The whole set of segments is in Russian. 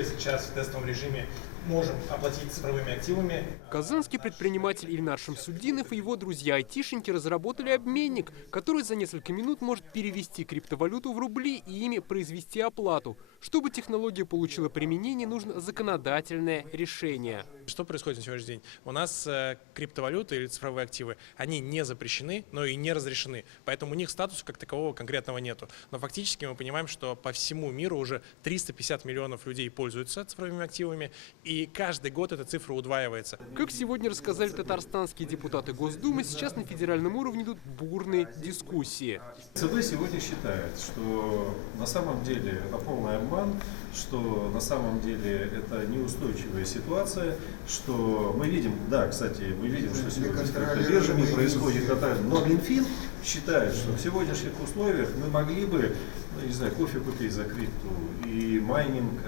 уже сейчас в тестовом режиме можем оплатить цифровыми активами. Казанский предприниматель Ильнар Шамсудинов и его друзья-айтишники разработали обменник, который за несколько минут может перевести криптовалюту в рубли и ими произвести оплату. Чтобы технология получила применение, нужно законодательное решение. Что происходит на сегодняшний день? У нас криптовалюты или цифровые активы, они не запрещены, но и не разрешены. Поэтому у них статуса как такового конкретного нету. Но фактически мы понимаем, что по всему миру уже 350 миллионов людей пользуются цифровыми активами, и каждый год эта цифра удваивается. Как сегодня рассказали татарстанские депутаты Госдумы, сейчас на федеральном уровне идут бурные дискуссии. ЦБ сегодня считает, что на самом деле это полный обман, что на самом деле это неустойчивая ситуация, что мы видим, да, кстати, мы видим, что сегодня с криптобиржами происходит тотально. Но Минфин считает, что в сегодняшних условиях мы могли бы, ну, не знаю, кофе купить за крипту и майнинг,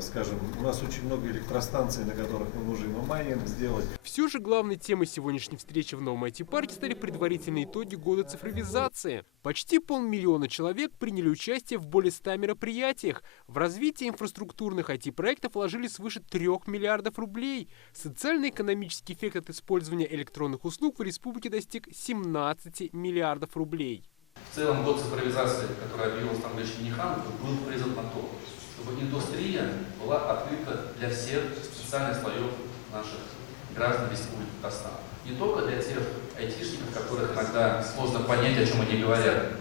скажем, у нас очень много электростанций, на которых мы можем и майнинг сделать. Все же главной темой сегодняшней встречи в новом IT-парке стали предварительные итоги года цифровизации. Почти 500 000 человек приняли участие в более 100 мероприятиях. В развитие инфраструктурных IT-проектов вложили свыше 3 миллиардов рублей. Социально-экономический эффект от использования электронных услуг в республике достиг 17 миллиардов рублей. В целом год цифровизации, который объявил Станислав Минихан, был призван на то, чтобы индустрия была открыта для всех социальных слоев наших граждан Республики Татарстан. Не только для тех айтишников, которых иногда сложно понять, о чем они говорят,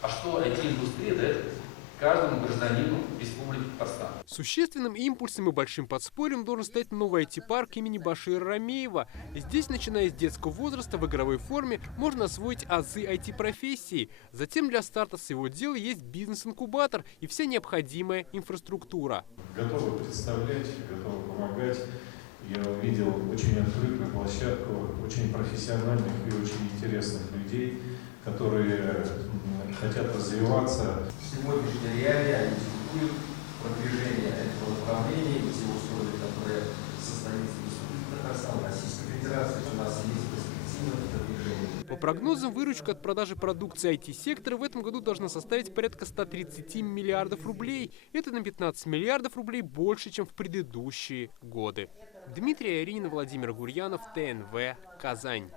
а что IT-индустрия дает каждому гражданину Республики Татарстан. Существенным импульсом и большим подспорьем должен стать новый IT-парк имени Башира Рамеева. Здесь, начиная с детского возраста, в игровой форме можно освоить азы IT-профессии. Затем для старта своего дела есть бизнес-инкубатор и вся необходимая инфраструктура. Готовы представлять, готовы помогать. Я увидел очень открытую площадку, очень профессиональных и очень интересных людей, которые хотят развиваться. Сегодняшние реалии, они диктуют продвижение этого направления и те условия, которые создаются в Республике Татарстан, Российской Федерации, у нас есть перспектива продвижения. По прогнозам, выручка от продажи продукции IT-сектора в этом году должна составить порядка 130 миллиардов рублей. Это на 15 миллиардов рублей больше, чем в предыдущие годы. Дмитрий Аринин, Владимир Гурьянов, ТНВ, Казань.